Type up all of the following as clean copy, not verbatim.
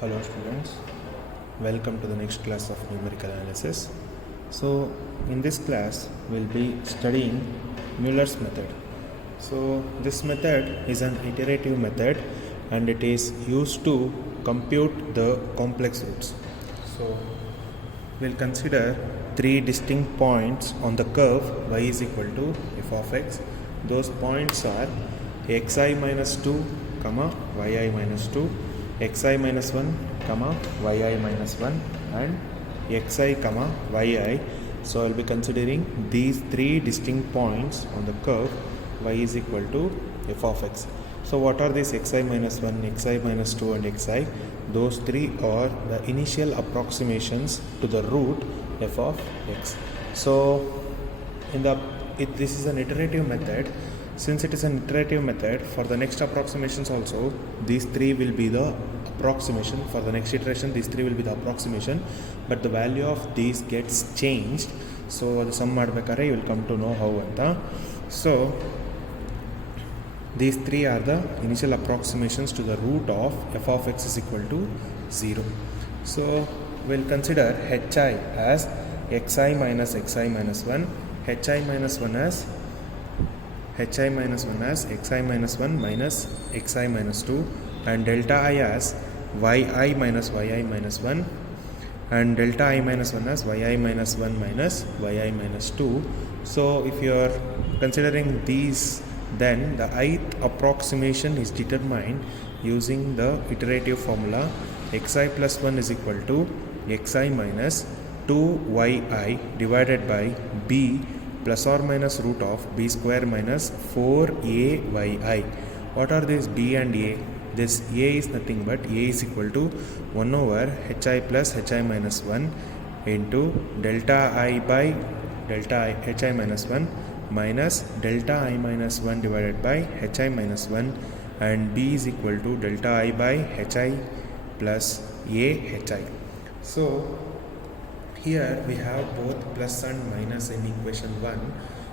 Hello students, welcome to the next class of numerical analysis. So in this class we'll be studying Mueller's method. So this method is an iterative method and it is used to compute the complex roots. So we'll consider three distinct points on the curve y is equal to f of x. Those points are xi minus 2, yi minus 2, xi minus 1, yi minus 1 and xi, yi. So I'll be considering these three distinct points on the curve y is equal to f of x. So what are these xi minus 1, xi minus 2 and xi? Those three are the initial approximations to the root f of x. So this is an iterative method. Since it is an iterative method, for the next approximations also, these three will be the approximation. For the next iteration, these three will be the approximation, but the value of these gets changed. So the sum madbekare you will come to know how anta. So these three are the initial approximations to the root of f of x is equal to 0. So we'll consider hi as xi minus 1, hi minus 1 as xi minus 1 minus xi minus 2, and delta I as yi minus 1, and delta I minus 1 as yi minus 1 minus yi minus 2. So if you are considering these, then the ith approximation is determined using the iterative formula xi plus 1 is equal to xi minus 2yi divided by b plus or minus root of b square minus 4ayi. What are these b and a? This a is nothing but a is equal to 1 over hi plus hi minus 1 into delta I by delta hi minus 1 minus delta I minus 1 divided by hi minus 1, and b is equal to delta I by hi plus a hi. So here we have both plus and minus in equation 1.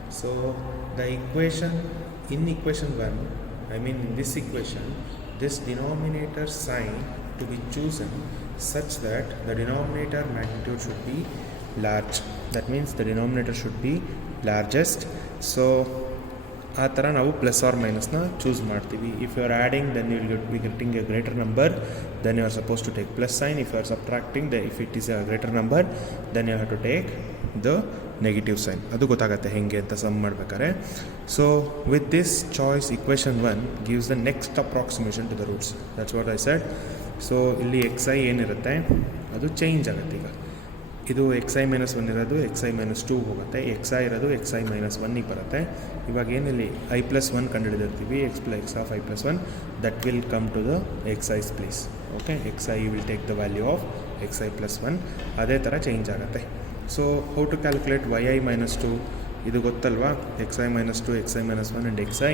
So the equation in equation 1, in this equation, this denominator sign to be chosen such that the denominator magnitude should be large. That means the denominator should be largest. So ಆ ಥರ ನಾವು plus or ಮೈನಸ್ನ choose ಮಾಡ್ತೀವಿ. If you are adding then you will be getting a greater number, then you are suppose to take plus sign. If you are subtracting if it is a greater number, then you have to take the negative sign. ಅದು ಗೊತ್ತಾಗುತ್ತೆ ಹೇಗೆ ಅಂತ sum ಮಾಡ್ಬೇಕಾದ್ರೆ. So with this choice equation 1 gives the next approximation to the roots. That's what I shed. So ಇಲ್ಲಿ xi ಏನಿರುತ್ತೆ ಅದು change ಆಗುತ್ತೆ. ಈಗ ಇದು xi ಮೈನಸ್ 1 ಇರೋದು xi ಮೈನಸ್ 2 ಹೋಗುತ್ತೆ, xi ಇರೋದು xi ಮೈನಸ್ 1ಗೆ ಬರುತ್ತೆ. ಇವಾಗ ಏನಿಲ್ಲಿ i ಪ್ಲಸ್ 1 ಕಂಡುಹಿಡಿದಿರ್ತೀವಿ, x of i plus 1, that will come to the xi's place. Okay, xi will take the value of xi plus 1. ಅದೇ ಥರ ಚೇಂಜ್ ಆಗುತ್ತೆ. So how to calculate yi minus 2? ಇದು ಗೊತ್ತಲ್ವಾ, xi minus 2, xi minus 1 and xi.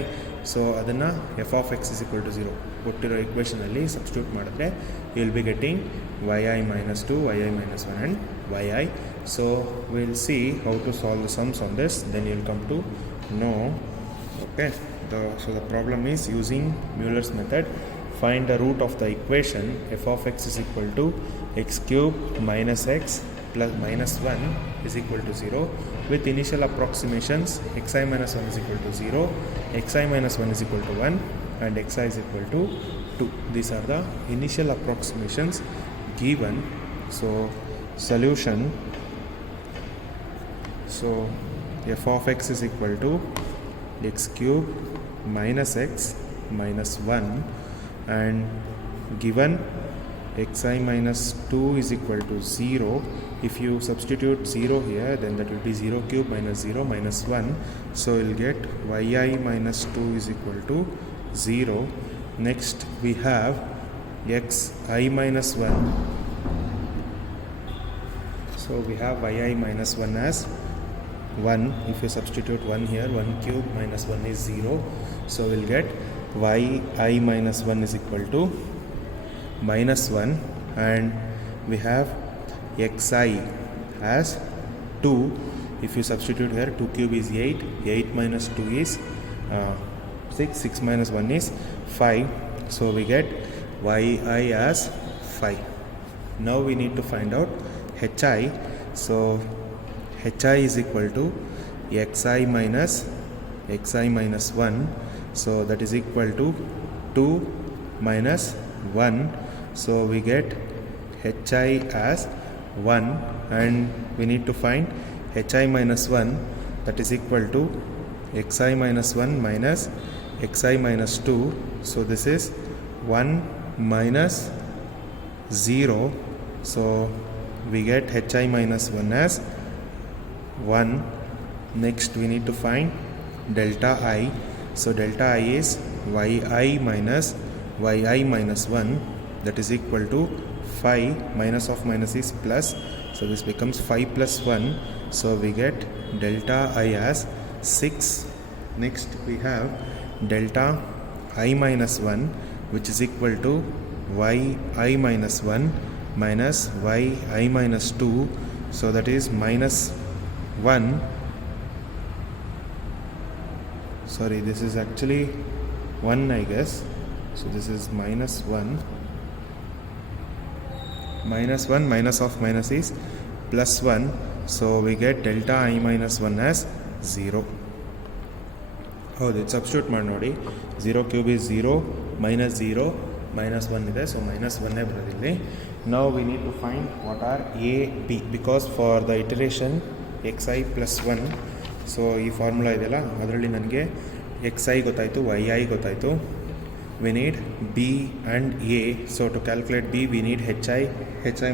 So ಅದನ್ನು F of X is equal to 0 ಕೊಟ್ಟಿರೋ ಇಕ್ವೇಷನಲ್ಲಿ substitute ಮಾಡಿದ್ರೆ you will be getting yi minus 2, yi minus 1 and yi. So we'll see how to solve the sums on this, then you'll come to know. Okay, so the problem is using Mueller's method. Find the root of the equation f of x is equal to x cube minus x plus minus 1 is equal to 0 with initial approximations xi minus 1 is equal to 0, xi minus 1 is equal to 1 and xi is equal to 2. These are the initial approximations given. So solution, so f of x is equal to x cube minus x minus 1, and given xi minus 2 is equal to 0. If you substitute 0 here, then that will be 0 cube minus 0 minus 1. So you'll get yi minus 2 is equal to 0. Next we have xi minus 1. So we have yi minus 1 as 1. If you substitute 1 here, 1 cube minus 1 is 0. So we'll get yi minus 1 is equal to minus 1, and we have xi as 2. If you substitute here, 2 cube is 8, 8 minus 2 is 6, 6 minus 1 is 5. So we get yi as 5. Now we need to find out hi. So hi is equal to xi minus 1. So that is equal to 2 minus 1. So we get hi as 1, and we need to find hi minus 1, that is equal to xi minus 1 minus xi minus 2. So this is 1 minus 0. So we get hi minus 1 as 1. Next we need to find delta I. So delta I is yi minus 1, that is equal to 5. Minus of minus is plus, so this becomes 5 plus 1. So we get delta I as 6. Next we have delta I minus 1, which is equal to yi minus 1 minus yi minus 2. So that is minus 1. Sorry, this is actually 1, I guess. So this is minus 1. Minus 1 minus of minus is plus 1. So we get delta I minus 1 as 0. ಹೌದು, substitute ಮಾಡಿ ನೋಡಿ. 0 cube is 0, minus 0, minus 1 ಇದೆ, so minus 1 ಬರೋದಿಲ್ಲಿ. Now we need to find what are a, b, because for the iteration xi plus 1, so ಈ formula ಇದೆಯಲ್ಲ ಅದರಲ್ಲಿ ನನಗೆ xi ಗೊತ್ತಾಯಿತು, yi ಗೊತ್ತಾಯಿತು. We need b and a. So to calculate b we need hi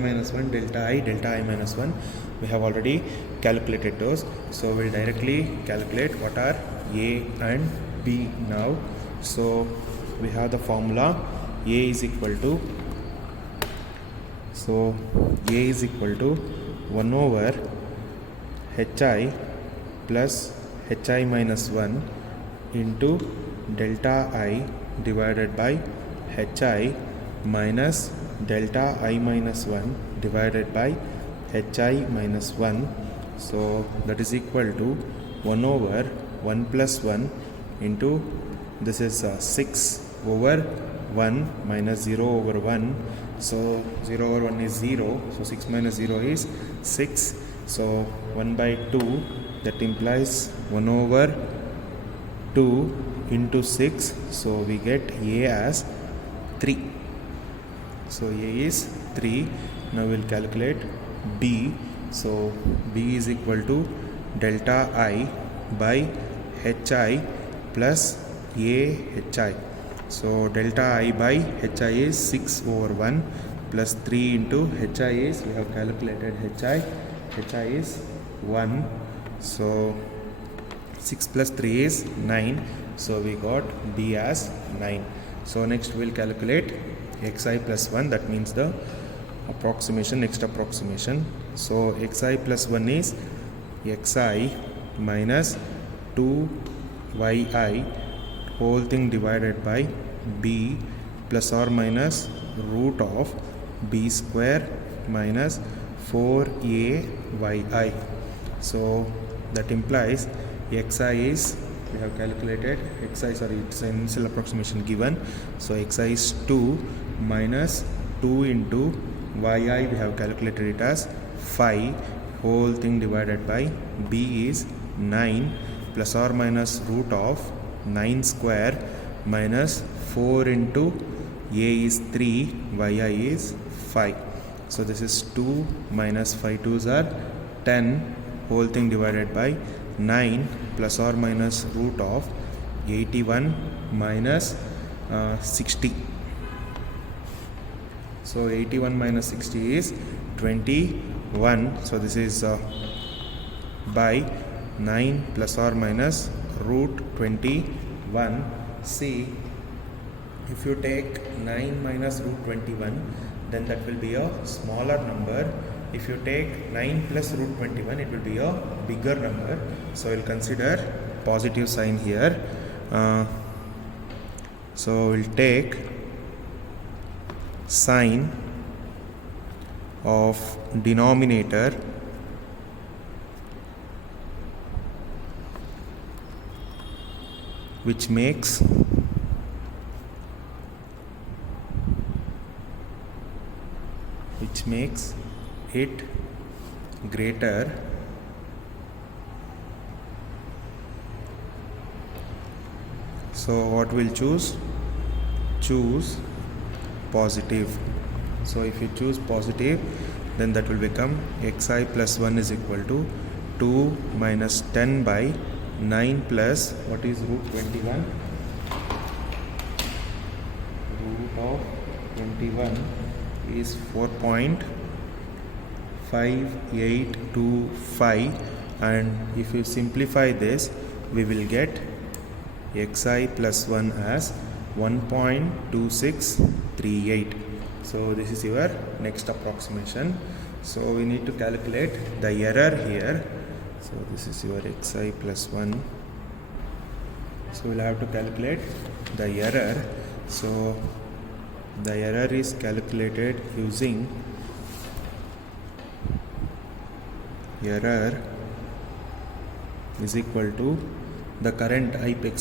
minus 1, delta I minus 1. We have already calculated those. So we'll directly calculate what are a and b now. So we have the formula a is equal to, so a is equal to 1 over hi plus hi minus 1 into delta I divided by hi minus delta I minus 1 divided by hi minus 1. So that is equal to 1 over 1 plus 1 into, this is 6 over 1 minus 0 over 1. So 0 over 1 is 0. So 6 minus 0 is 6. So 1 by 2, that implies 1 over 2 into 6. So we get a as 3. So a is 3. Now we'll calculate b. So b is equal to delta I by hi plus a hi. So delta I by hi is 6 over 1 plus 3 into hi is, we have calculated hi is 1. So 6 plus 3 is 9. So we got b as 9. So next we'll calculate xi plus 1, that means the approximation, next approximation. So xi plus 1 is xi minus 2yi whole thing divided by b plus or minus root of b square minus 4ayi. So that implies xi is, we have calculated xi, sorry, it's an initial approximation given. So xi is 2 minus 2 into yi, we have calculated it as 5 whole thing divided by b is 9 plus or minus root of 9 square minus 4 into a is 3, yi is 5. So this is 2 minus 5 2s are 10 whole thing divided by 9 plus or minus root of 81 minus 60. So 81 minus 60 is 21. So this is by 9 plus or minus root 21. See, if you take 9 minus root 21, then that will be a smaller number. If you take 9 plus root 21, it will be a bigger number. So we'll consider positive sign here. So we'll take sign of denominator which makes which makes it greater so what we'll choose positive. So if you choose positive, then that will become xi plus 1 is equal to 2 minus 10 by 9 plus what is root 21? Root of 21 is 4.5825, and if you simplify this, we will get xi plus 1 as 1.2638. So this is your next approximation. So we need to calculate the error here. So this is your xi plus 1. So we'll have to calculate the error. So the error is calculated using error is equal to the current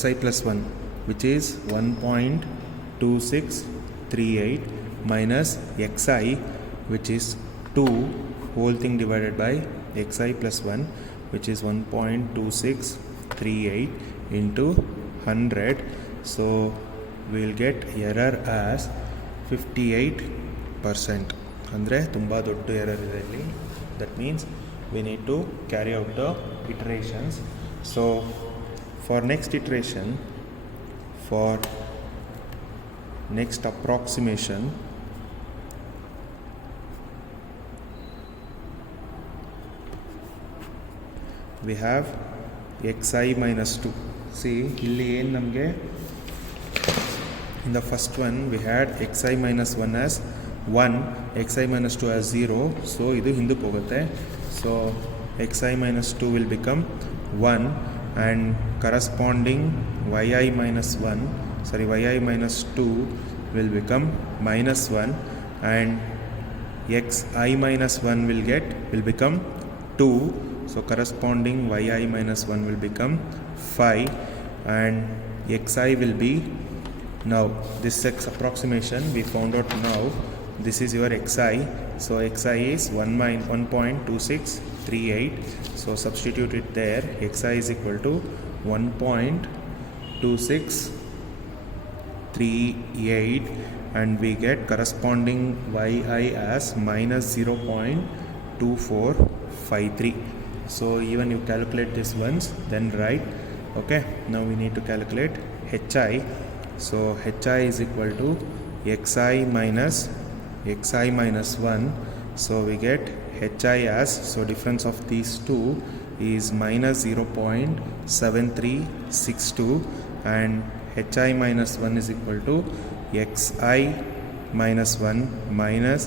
xi plus 1, which is 1.2638 minus xi, which is 2 whole thing divided by xi plus 1, which is 1.2638 into 100. So we will get error as 58%. ಅಂದರೆ ತುಂಬ ದೊಡ್ಡ error ಇದೆ ಇಲ್ಲಿ. That means we need to carry out the iterations. So for next iteration, for next approximation, we have xi minus 2. See, ಇಲ್ಲಿ ಏನು ನಮಗೆ in the first one we had xi minus 1 as 1, xi minus 2 as 0, so ಇದು ಹಿಂದಕ್ಕೆ ಹೋಗುತ್ತೆ. So xi minus 2 will become 1, and corresponding yi minus 2 will become minus 1, and xi minus 1 will become 2. So corresponding yi minus 1 will become 5, and xi will be, now this approximation we found out now, this is your xi. So xi is 1.2638. So substitute it there. Xi is equal to 1.2638, and we get corresponding yi as minus 0.2453. So even you calculate this once, then write. Okay, now we need to calculate hi. So hi is equal to xi minus 1. So we get hi as, so difference of these two is minus 0.7362, and hi minus 1 is equal to xi minus 1 minus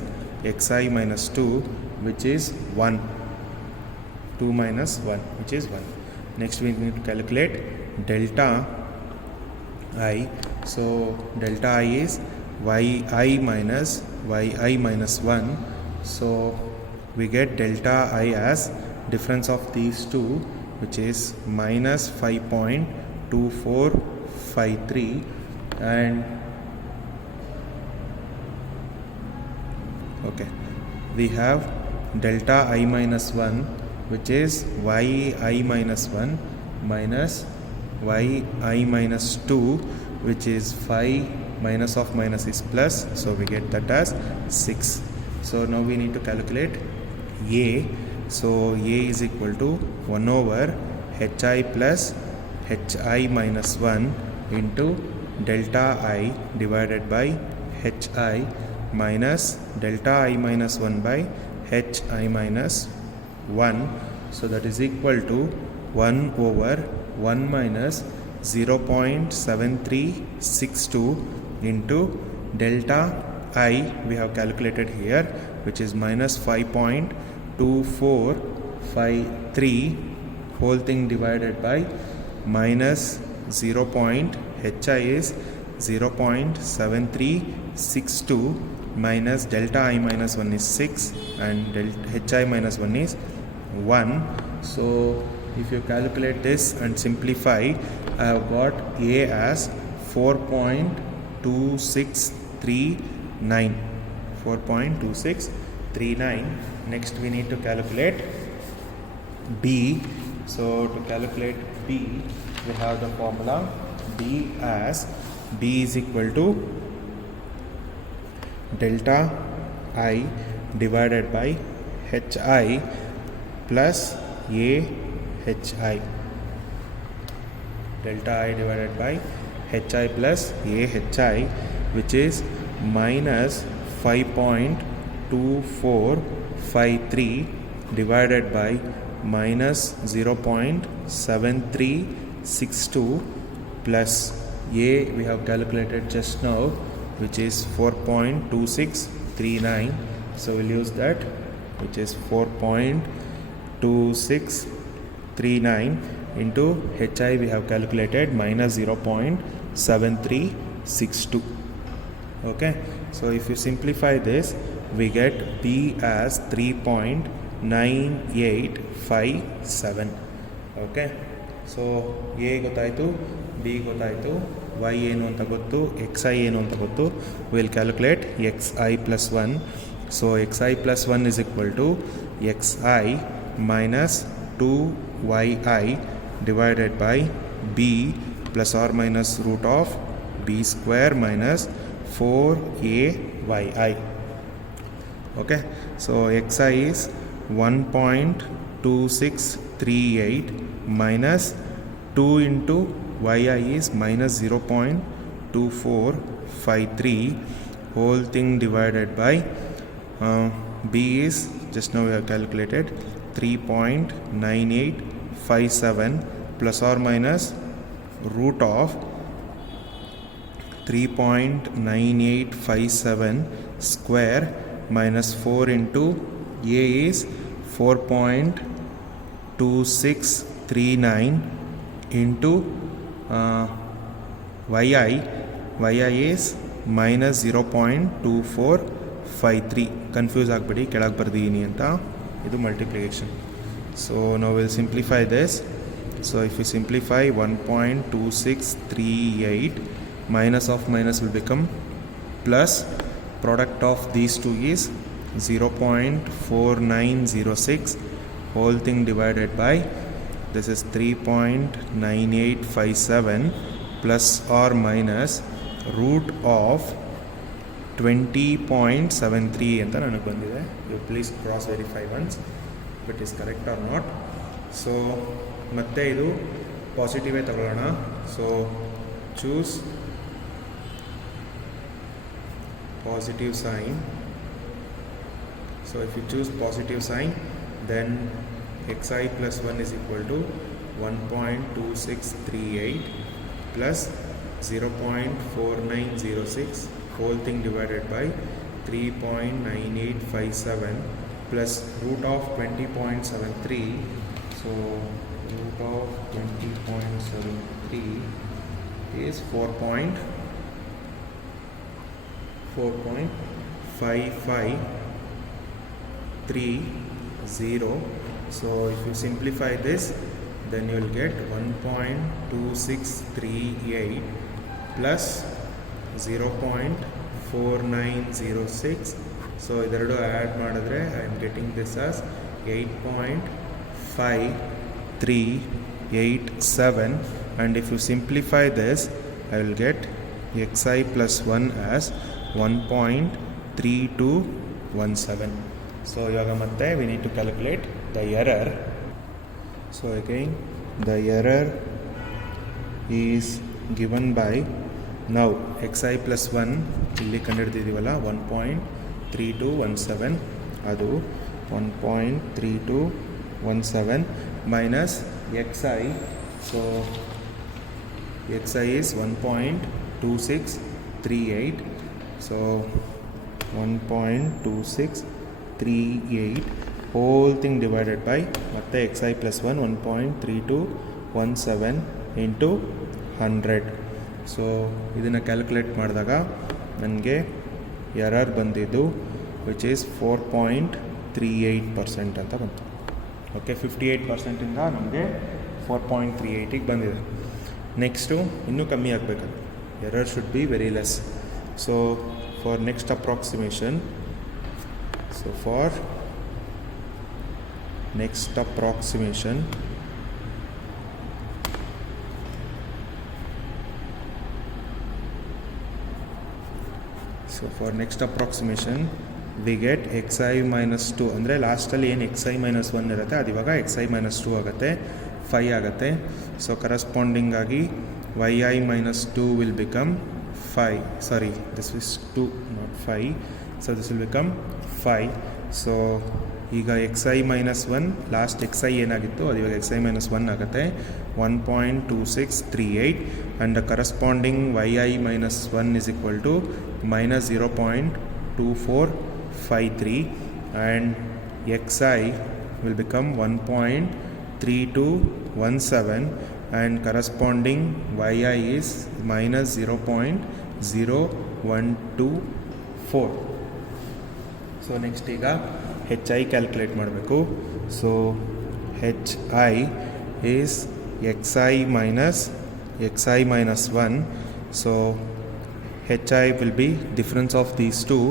xi minus 2, which is 1. 2 minus 1, which is 1. Next we need to calculate delta I. So delta I is yi minus 1. So we get delta I as difference of these two, which is minus 5.2453, and okay, we have delta I minus 1, which is yi minus 1 minus yi minus 2, which is 5 minus of minus is plus, so we get that as 6. So now we need to calculate a. So a is equal to 1 over hi plus hi minus 1 into delta I divided by hi minus delta I minus 1 by hi minus 1. So that is equal to 1 over 1 minus 0.7362 into delta I we have calculated here, which is minus 5.2453 whole thing divided by minus 0. Hi is 0.7362 minus delta I minus 1 is 6, and hi minus 1 is 1. So if you calculate this and simplify, I have got a as 4.2639. 39. Next we need to calculate B. So to calculate B, we have the formula B as B is equal to delta I divided by HI plus AHI. Delta I divided by HI plus AHI, which is minus 5.2453 divided by minus 0.7362 plus A we have calculated just now, which is 4.2639. So we'll use that, which is 4.2639 into HI we have calculated minus 0.7362. Okay, so if you simplify this, we get B as 3.9857. Okay, so A ಗೊತ್ತಾಯಿತು, B ಗೊತ್ತಾಯಿತು, Y ಏನು ಅಂತ ಗೊತ್ತು, XI ಏನು ಅಂತ ಗೊತ್ತು. We'll calculate XI plus 1. So XI plus 1 is equal to XI minus 2YI divided by B plus or minus root of B square minus 4AYI. Okay, so XI is 1.2638 minus 2 into YI is minus 0.2453, whole thing divided by B is just now we have calculated 3.9857 plus or minus root of 3.9857 square minus 4 into A is 4.2639 into YI is minus 0.2453. Confuse ಆಗಬೇಡಿ, ಕೆಳಗೆ ಬರ್ದಿದ್ದೀನಿ ಅಂತ, ಇದು multiplication. So ನಾವು will simplify this. So if you simplify 1.2638 minus of minus will become plus, product of these two is 0.4906, whole thing divided by this is 3.9857 plus or minus root of 20.73 ಅಂತ ನನಗೆ ಬಂದಿದೆ. You please cross verify once if it is correct or not. So ಮತ್ತೆ ಇದು ಪಾಸಿಟಿವೇ ತಗೊಳ್ಳೋಣ. So choose positive sign. So if you choose positive sign, then xi plus 1 is equal to 1.2638 plus 0.4906, whole thing divided by 3.9857 plus root of 20.73. So root of 20.73 is 4.5530. So if you simplify this, then you will get 1.2638 plus 0.4906. So ಇದೆರಡು add ಮಾಡಿದ್ರೆ I am getting this as 8.5387, and if you simplify this, I will get xi plus 1 as 1.3217. So ivaga matte we need to calculate the error. So again the error is given by, now xi plus 1 ಇಲ್ಲಿ ಕಂಡುಹಿಡಿದಿದ್ದೀವಲ್ಲ 1.3217, ಅದು 1.3217 minus xi. So xi is 1.2638. So 1.2638 whole thing divided by ಮತ್ತೆ xi plus 1 1.3217 into 100. So ಇದನ್ನು calculate ಮಾಡಿದಾಗ ನನಗೆ error ಬಂದಿದ್ದು which is 4.38% ಅಂತ ಬಂತು. Okay, 58%ಇಂದ ನಮಗೆ 4.38ಗೆ ಬಂದಿದೆ. ನೆಕ್ಸ್ಟು ಇನ್ನೂ ಕಮ್ಮಿ ಆಗಬೇಕು, error should be very less. So for next approximation So for next approximation, we get xi minus 2 ಅಂದರೆ ಲಾಸ್ಟಲ್ಲಿ ಏನು xi minus 1 ಇರುತ್ತೆ ಅದು ಇವಾಗ xi minus 2 ಆಗುತ್ತೆ, 5 ಆಗುತ್ತೆ. ಸೊ ಕರಸ್ಪಾಂಡಿಂಗ್ ಆಗಿ yi minus 2 will become 5. Sorry, this is 2 not 5. So this will become 5. So ಈಗ xi minus 1 ಲಾಸ್ಟ್ xi ಏನಾಗಿತ್ತು ಅದು ಇವಾಗ xi minus 1 ಆಗುತ್ತೆ, 1.2638, and the corresponding yi minus 1 is equal to minus 0.2453, and xi will become 1.3217, and corresponding yi is minus 0.0124. So next ಈಗ hi calculate ಮಾಡಬೇಕು. So hi is xi minus 1. So hi will be difference of these two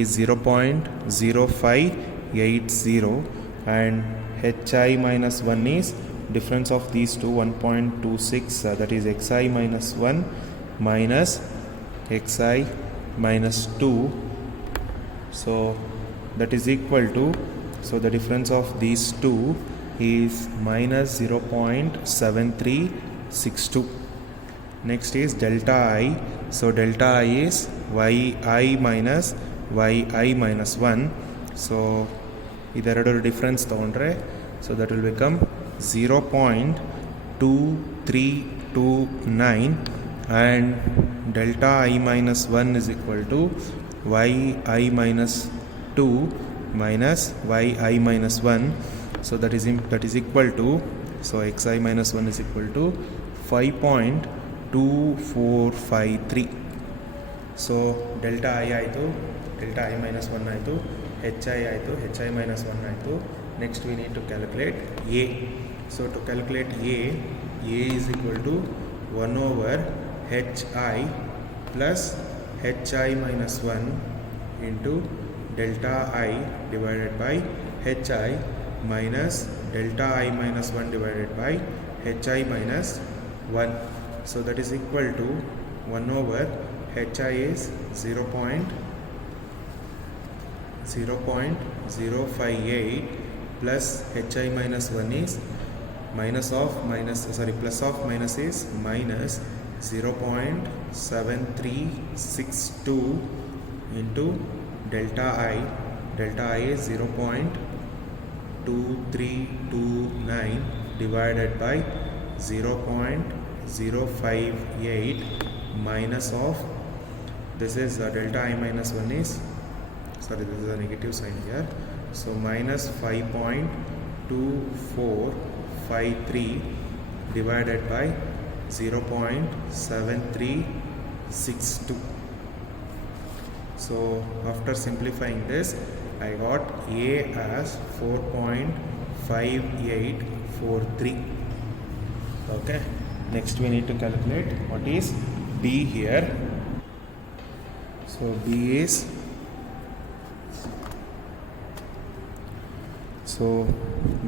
is 0.0580, and hi minus 1 is difference of these two 1.26, that is xi minus 1 minus xi minus 2. So that is equal to, so the difference of these two is minus 0.7362. Next is delta I. So delta I is yi minus 1. So ಇದೆರಡರ difference ತೊಗೊಂಡ್ರೆ so that will become 0.2329, and delta I minus 1 is equal to yi minus 2 minus yi minus 1. So that is equal to, so xi minus 1 is equal to 5.2453. So delta I ಆಯಿತು, delta I minus 1 ಆಯಿತು, hi ಆಯಿತು, hi minus 1 ಆಯಿತು. Next we need to calculate a. So to calculate a is equal to 1 over hi plus hi minus 1 into delta I divided by hi minus delta I minus 1 divided by hi minus 1. So that is equal to 1 over hi is 0.058 plus hi minus 1 is plus of minus is minus 0.7362 into delta I is 0.2329 divided by 0.058 minus of, this is delta I minus 1 is, sorry, this is a negative sign here, so minus 5.2453 divided by 0.7362. So after simplifying this, I got a as 4.5843. Okay, next we need to calculate what is b here. So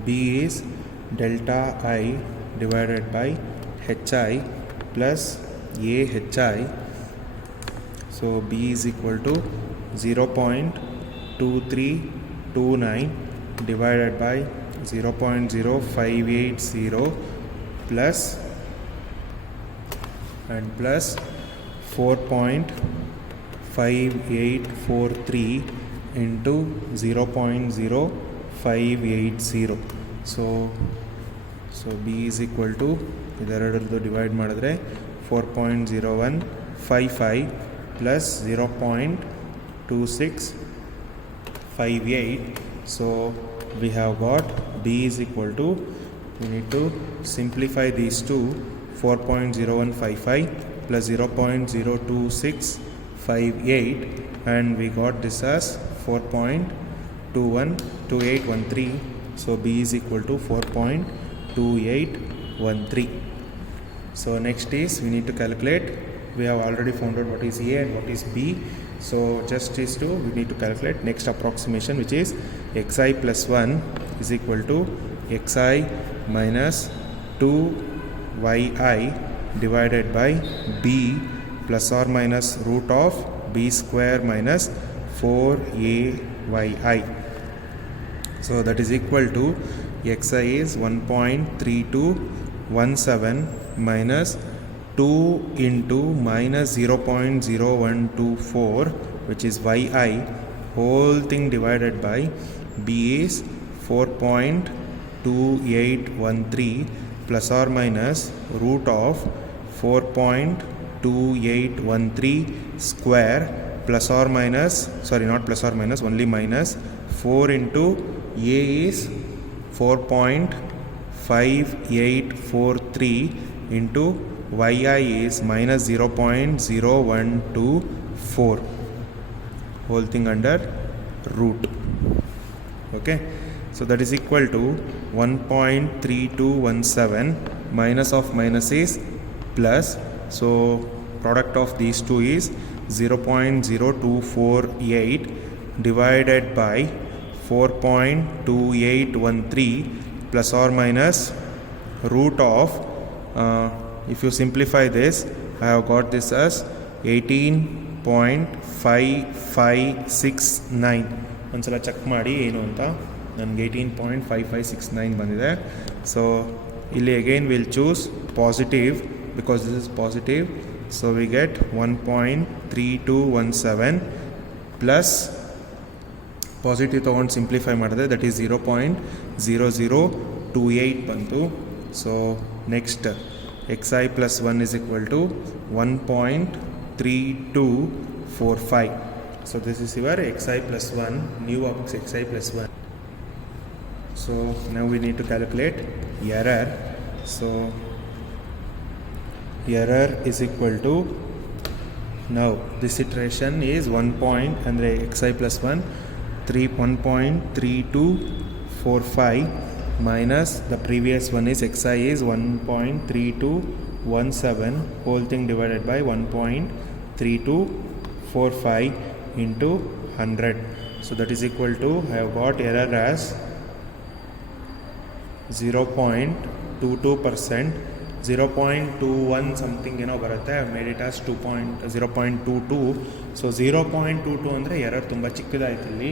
b is, delta I divided by hi plus a hi. So b is equal to 0.2329 divided by 0.0580 plus 4.5843 into 0.0580. So b is equal to, ಇದೆರಡರದ್ದು divide ಮಾಡಿದ್ರೆ 4.0155 plus 0.2658. So we have got b is equal to, we need to simplify these two, 4.0155 plus 0.02658, and we got this as 4.2813. So b is equal to 4.2813. So next is we need to calculate, we have already found out what is a and what is b. So just is to, we need to calculate next approximation, which is xi plus 1 is equal to xi minus 2yi divided by b plus or minus root of b square minus 4ayi. So that is equal to xi is 1.3217 minus 2 into minus 0.0124, which is yi, whole thing divided by b is 4.2813 plus or minus root of 4.2813 square plus or minus, sorry, not plus or minus, only minus 4 into a is 4.5843 into yi is minus 0.0124, whole thing under root. Okay, so that is equal to 1.3217 minus of minus is plus, so product of these two is 0.0248 divided by 4.2813 plus or minus root of, if you simplify this, I have got this as 18.5569. ಒಂದ್ಸಲ check ಮಾಡಿ ಏನು ಅಂತ. ನನಗೆ 18.5569 ಬಂದಿದೆ. So ಇಲ್ಲಿ again will choose positive because this is positive. So we get 1.3217 plus positive ತೊಗೊಂಡು simplify ಮಾಡಿದೆ, that is 0.0028 ಬಂತು. So next xi plus 1 is equal to 1.3245. So this is your xi plus 1, new of xi plus 1. So now we need to calculate error. So error is equal to, now this iteration is 1 point andre xi plus 1.3245 minus the previous one is xi is 1.3217, whole thing divided by 1.3245 into 100. So that is equal to, I have got error as 0.22%, 0.21 something ಏನೋ ಬರುತ್ತೆ. I have made it as 0.22. So 0.22 ಅಂದರೆ error ತುಂಬ ಚಿಕ್ಕದಾಯ್ತು. ಇಲ್ಲಿ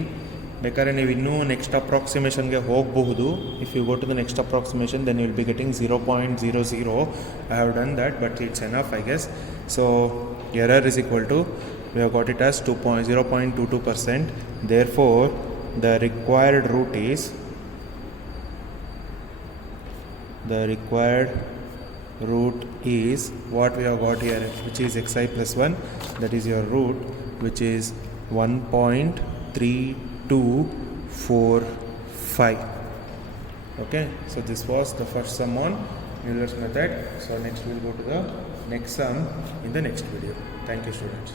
ಬೇಕಾದ್ರೆ ನೀವು ಇನ್ನೂ next ಅಪ್ರಾಕ್ಸಿಮೇಷನ್ಗೆ ಹೋಗಬಹುದು. If you go to the next approximation then you will be getting 0.00. I have done that, but it's enough I guess. So error is equal to, we have got it as 0.22%. Therefore the required root is, what we have got here, which is xi plus 1, that is your root, which is 1.3245. Okay, so this was the first sum on Euler's method. So next we will go to the next sum in the next video. Thank you, students.